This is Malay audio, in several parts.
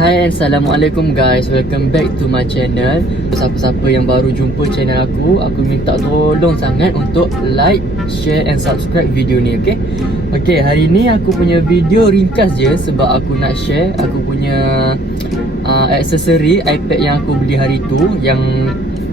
Hai, Assalamualaikum guys. Welcome back to my channel. Siapa-siapa yang baru jumpa channel aku minta tolong sangat untuk like, share and subscribe video ni, okay? Okay, hari ni aku punya video ringkas je sebab aku nak share aku punya aksesori iPad yang aku beli hari tu, yang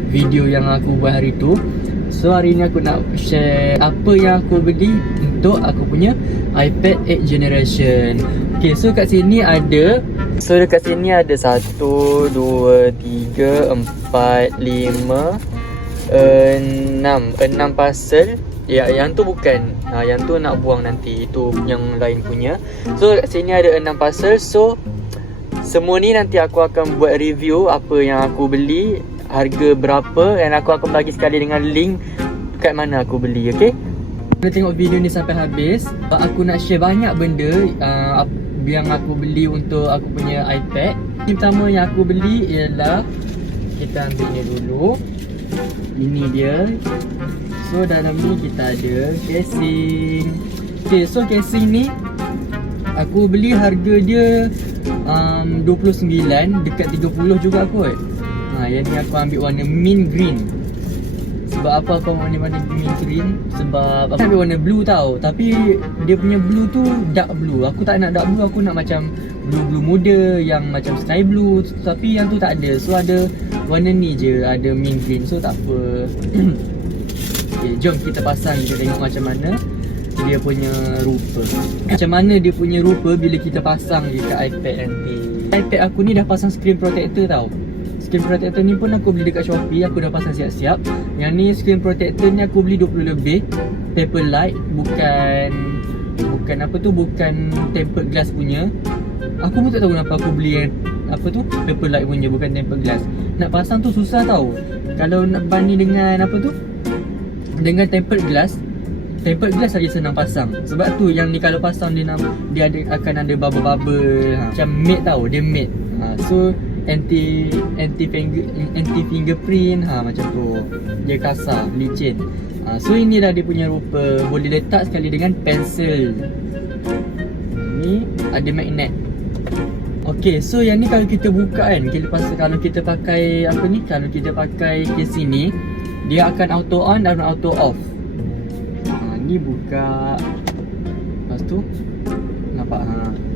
video yang aku buat hari tu. So hari ni aku nak share apa yang aku beli untuk aku punya iPad 8 generation. Okay, so kat sini ada, dekat sini ada 1, 2, 3, 4, 5, 6 parcel. Ya, yang tu bukan, yang tu nak buang nanti, itu yang lain punya. So kat sini ada 6 parcel. So semua ni nanti aku akan buat review apa yang aku beli, harga berapa, dan aku akan bagi sekali dengan link kat mana aku beli, okay? Kena tengok video ni sampai habis. Aku nak share banyak benda yang aku beli untuk aku punya iPad. Yang pertama yang aku beli ialah, kita ambil ni dulu. Ini dia. So dalam ni kita ada casing. Okay, so casing ni aku beli harga dia 29 dekat 30 juga kot. Yang ni aku ambil warna mint green. Sebab apa aku warna mint green? Sebab aku ambil warna blue tau, tapi dia punya blue tu dark blue. Aku tak nak dark blue, aku nak macam blue muda yang macam sky blue. Tapi yang tu tak ada. So ada warna ni je, ada mint green. So tak apa. Okay, jom kita pasang, kita tengok macam mana dia punya rupa. Macam mana dia punya rupa bila kita pasang dekat iPad nanti. iPad aku ni dah pasang screen protector tau. Screen protector ni pun aku beli dekat Shopee. Aku dah pasang siap-siap. Yang ni screen protector ni aku beli 20 lebih. Paper light, bukan tempered glass punya. Aku pun tak tahu kenapa aku beli yang paper light punya, bukan tempered glass. Nak pasang tu susah tau. Kalau nak banding dengan dengan tempered glass lagi senang pasang. Sebab tu yang ni kalau pasang dia akan ada bubble-bubble. Macam matte tau, dia matte. So anti fingerprint, macam tu. Dia kasar, licin. So inilah dia punya rupa. Boleh letak sekali dengan pensel. Ni ada magnet. Okay, so yang ni kalau kita buka kan, kalau kita pakai kalau kita pakai casing ni, dia akan auto on dan auto off. Ni buka, lepas tu nampak,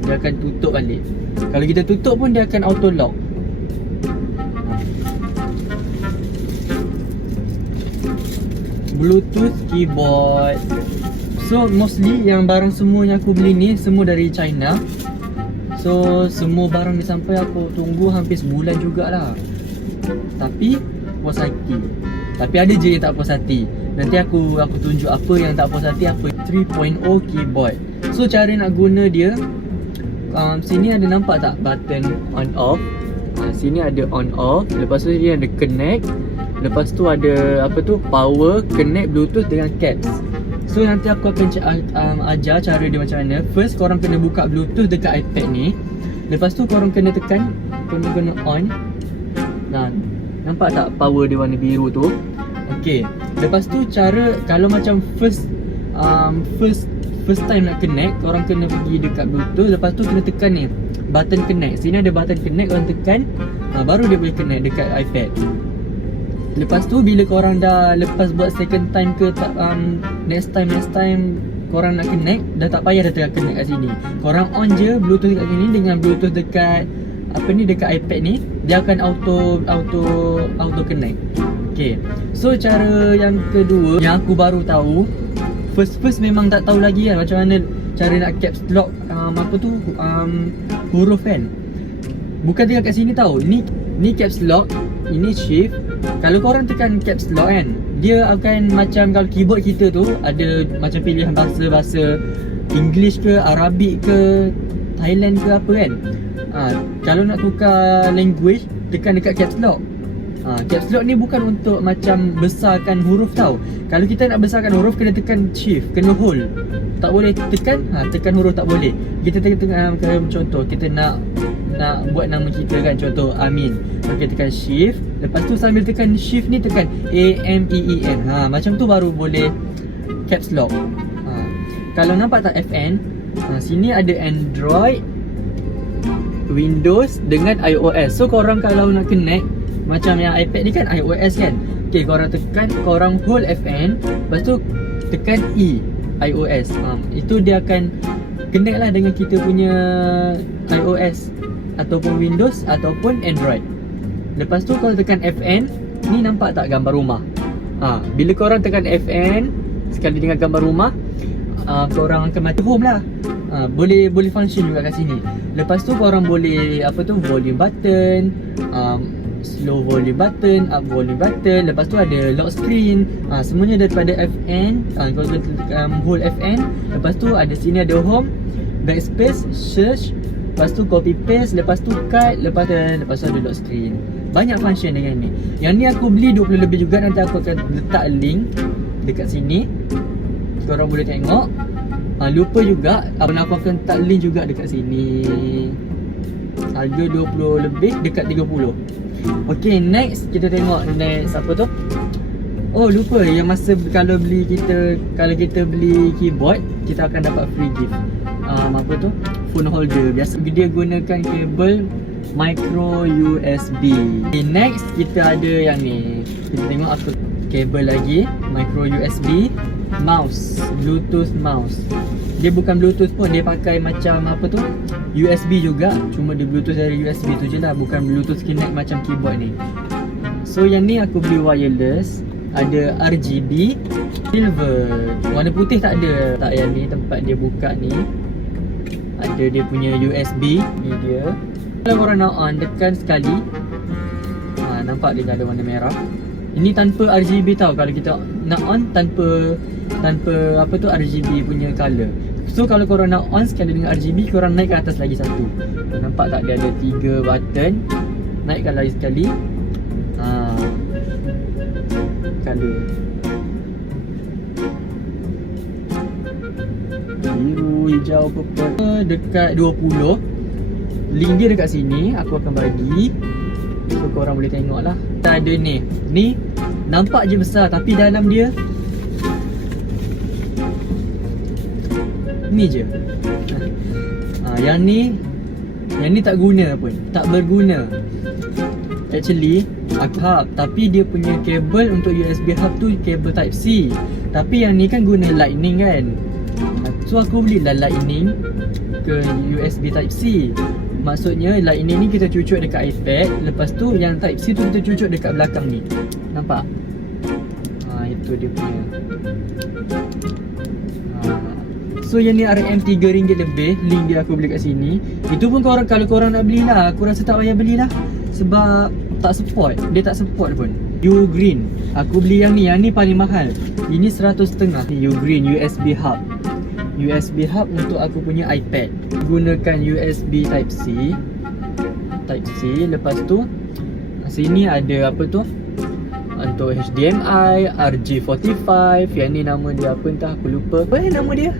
dia akan tutup balik. Kalau kita tutup pun dia akan auto lock. Bluetooth keyboard. So mostly yang barang semua yang aku beli ni semua dari China. So semua barang ni sampai aku tunggu hampir sebulan jugalah. Tapi puas hati. Tapi ada je yang tak puas hati. Nanti aku tunjuk apa yang tak puas hati, apa 3.0 keyboard. So cara nak guna dia, sini ada nampak tak button on off. Sini ada on off. Lepas tu dia ada connect. Lepas tu ada power, connect Bluetooth dengan caps. So nanti aku akan ajar cara dia macam mana. First korang kena buka Bluetooth dekat iPad ni. Lepas tu korang kena tekan, kena on. Nampak tak power dia warna biru tu? Okay. Lepas tu cara, kalau macam first time nak connect, korang kena pergi dekat Bluetooth. Lepas tu kena tekan ni button connect. Sini ada button connect, korang tekan, baru dia boleh connect dekat iPad. Lepas tu bila korang dah lepas buat second time ke next time korang nak connect, dah tak payah dah tekan connect kat sini. Korang on je Bluetooth kat sini dengan Bluetooth dekat dekat iPad ni, dia akan auto connect. Okay. So cara yang kedua yang aku baru tahu, first memang tak tahu lagi kan macam mana cara nak caps lock huruf kan. Bukan tinggal kat sini tau. Ni caps lock, ini shift. Kalau korang tekan caps lock kan, dia akan macam kalau keyboard kita tu ada macam pilihan bahasa English ke, Arabic ke, Thailand ke apa kan. Kalau nak tukar language, tekan dekat caps lock. Caps lock ni bukan untuk macam besarkan huruf tau. Kalau kita nak besarkan huruf, kena tekan shift, kena hold. Tak boleh tekan huruf, tak boleh. Kita tekan contoh, kita nak buat nama kita kan, contoh Amin. Okay, tekan shift. Lepas tu sambil tekan shift ni, tekan AMEEN. Macam tu baru boleh caps lock. Kalau nampak tak FN, sini ada Android, Windows dengan iOS. So korang kalau nak connect, macam yang iPad ni kan iOS kan. Okay, korang tekan, korang hold FN, lepas tu tekan E, iOS. Itu dia akan connect lah dengan kita punya iOS ataupun Windows ataupun Android. Lepas tu kalau tekan FN, ni nampak tak gambar rumah? Bila korang tekan FN sekali dengan gambar rumah, korang akan mati home lah. Boleh function juga kat sini. Lepas tu korang boleh volume button, slow volume button, up volume button. Lepas tu ada lock screen. Semuanya daripada FN. Kalau kita tekan hold FN, lepas tu ada sini ada home, backspace, search, lepas tu copy paste, lepas tu cut, lepas tu ada lock screen. Banyak function dengan ni. Yang ni aku beli 20 lebih juga. Nanti aku akan letak link dekat sini, korang boleh tengok. Lupa juga, aku akan letak link juga dekat sini. Harga 20 lebih, dekat 30. Okay, next kita tengok next apa tu. Oh, lupa yang masa kalau kita beli keyboard, kita akan dapat free gift. Apa tu? Phone holder. Biasa dia gunakan kabel micro USB. Okay, next kita ada yang ni. Kita tengok apa kabel lagi, micro USB, mouse, Bluetooth mouse. Dia bukan Bluetooth pun, dia pakai macam apa tu? USB juga, cuma dia Bluetooth dari USB tu je lah, bukan Bluetooth Kinect macam keyboard ni. So yang ni aku beli wireless, ada RGB, silver, warna putih tak ada. Tak, yang ni tempat dia buka ni, ada dia punya USB, ni dia. Kalau korang nak on, tekan sekali, nampak dia ada warna merah. Ini tanpa RGB tau, kalau kita nak on tanpa apa tu RGB punya color. So kalau korang nak on sekali dengan RGB, korang naik ke atas lagi satu. Nampak tak, dia ada 3 button. Naikkan lagi sekali, color biru, hijau, purple. Dekat 20. Link dia dekat sini, aku akan bagi, so korang boleh tengok lah. Kita ada ni nampak je besar, tapi dalam dia ni je. Yang ni tak guna pun, tak berguna. Actually hub, tapi dia punya kabel untuk USB hub tu kabel type C. Tapi yang ni kan guna lightning kan. So aku belilah lightning ke USB type C. Maksudnya lightning ni kita cucuk dekat iPad, lepas tu yang type C tu kita cucuk dekat belakang ni. Nampak? Itu dia punya. So yang ni RM3 lebih. Link dia aku beli kat sini. Itu pun kalau korang nak belilah, aku rasa tak payah belilah, sebab tak support. Dia tak support pun. Ugreen, aku beli yang ni paling mahal. Ini 100.5. Ugreen USB hub. USB hub untuk aku punya iPad. Gunakan USB type C. Lepas tu sini ada apa tu, untuk HDMI, RJ45. Yang ni nama dia apa entah, aku lupa. Apa nama dia?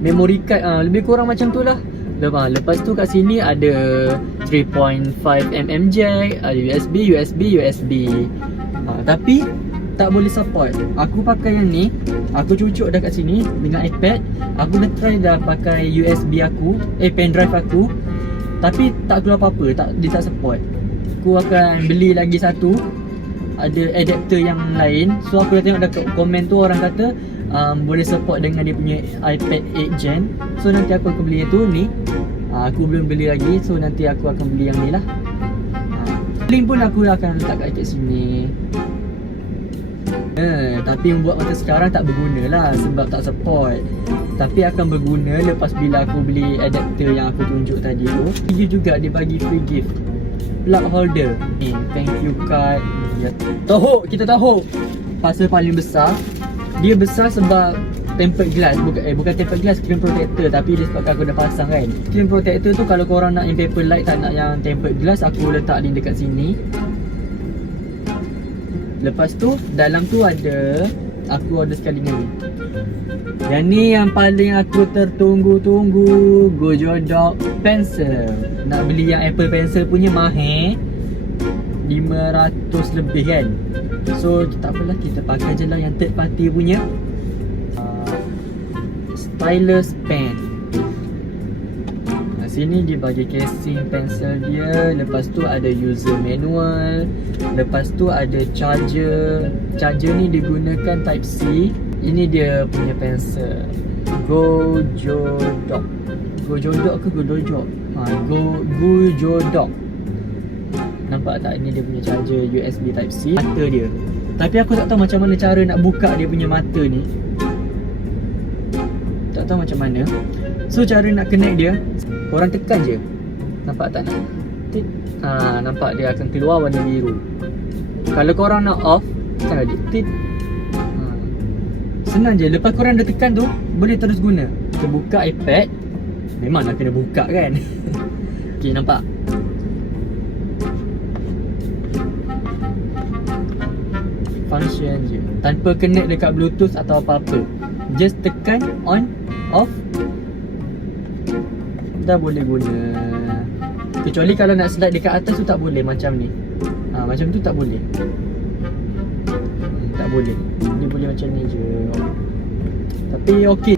Memory card, lebih kurang macam tu lah. Lepas tu kat sini ada 3.5mm jack, ada USB. Tapi tak boleh support. Aku pakai yang ni, aku cucuk dah kat sini dengan iPad. Aku dah try dah pakai USB aku, pendrive aku, tapi tak keluar apa-apa, dia tak support. Aku akan beli lagi satu, ada adapter yang lain. So aku dah tengok dah komen tu, orang kata boleh support dengan dia punya iPad 8 Gen. So nanti aku akan beli itu ni. Aku belum beli lagi, so nanti aku akan beli yang ni lah. Link pun aku akan letak kat sini. Tapi buat masa sekarang tak berguna lah, sebab tak support. Tapi akan berguna lepas bila aku beli adapter yang aku tunjuk tadi tu. Dia juga dia bagi free gift, plug holder ni, thank you card. Tahu, kita tahu pasal paling besar. Dia besar sebab tempered glass, bukan tempered glass, screen protector. Tapi dia sebabkan aku dah pasang kan. Screen protector tu kalau korang nak yang paper light, tak nak yang tempered glass, aku letak link dekat sini. Lepas tu dalam tu ada, aku order sekali ni. Yang ni yang paling aku tertunggu-tunggu, Gojo Dog Pencil. Nak beli yang Apple Pencil punya mahal, 500 lebih kan. So tak apalah, kita pakai je lah yang third party punya. Stylus pen. Sini dia bagi casing pensel dia. Lepas tu ada user manual. Lepas tu ada charger. Charger ni digunakan type C. Ini dia punya pensel Gojodok. Gojodok ke Godojok? Gojodok. Nampak tak? Ini dia punya charger USB type C. Mata dia. Tapi aku tak tahu macam mana cara nak buka dia punya mata ni. Tak tahu macam mana. So cara nak connect dia, korang tekan je. Nampak tak nak? Tik. Nampak dia akan keluar warna biru. Kalau korang nak off, tekan lagi. Tik. Senang je. Lepas korang dah tekan tu, boleh terus guna. Kita buka iPad. Memang nak kena buka kan. Okay, nampak? Function je. Tanpa connect dekat Bluetooth atau apa-apa. Just tekan on, off. Dah boleh guna. Kecuali kalau nak slide dekat atas tu tak boleh macam ni. Macam tu tak boleh. Tak boleh. Dia boleh macam ni je. Tapi okey.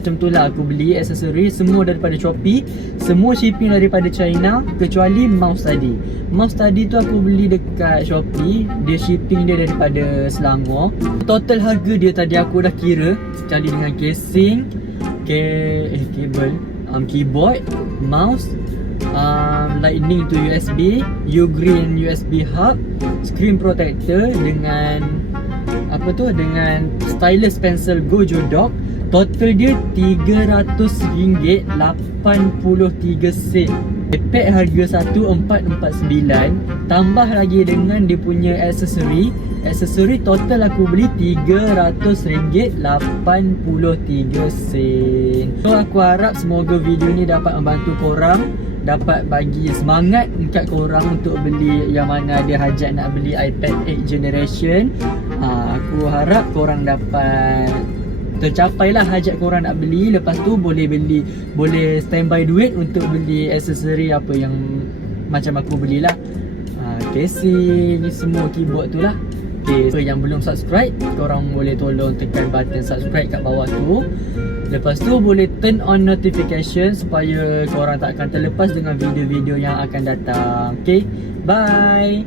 Macam tu lah aku beli aksesori. Semua daripada Shopee. Semua shipping daripada China. Kecuali mouse tadi. Mouse tadi tu aku beli dekat Shopee. Dia shipping dia daripada Selangor. Total harga dia tadi aku dah kira. Sekali dengan casing, kabel, keyboard, mouse, lightning to USB, Ugreen USB hub, screen protector dengan dengan stylus pencil Gojodok. Total dia RM300.83. iPad harga 1449. Tambah lagi dengan dia punya aksesori. Aksesori total aku beli RM300.83. So aku harap semoga video ni dapat membantu korang, dapat bagi semangat dekat korang untuk beli yang mana ada hajat nak beli iPad 8 generation. Aku harap korang dapat tercapailah hajat korang nak beli. Lepas tu boleh standby duit untuk beli aksesori apa yang macam aku belilah. Casing ni semua, keyboard tu lah. Okay, so yang belum subscribe, korang boleh tolong tekan button subscribe kat bawah tu. Lepas tu boleh turn on notification supaya korang tak akan terlepas dengan video-video yang akan datang. Okay, bye.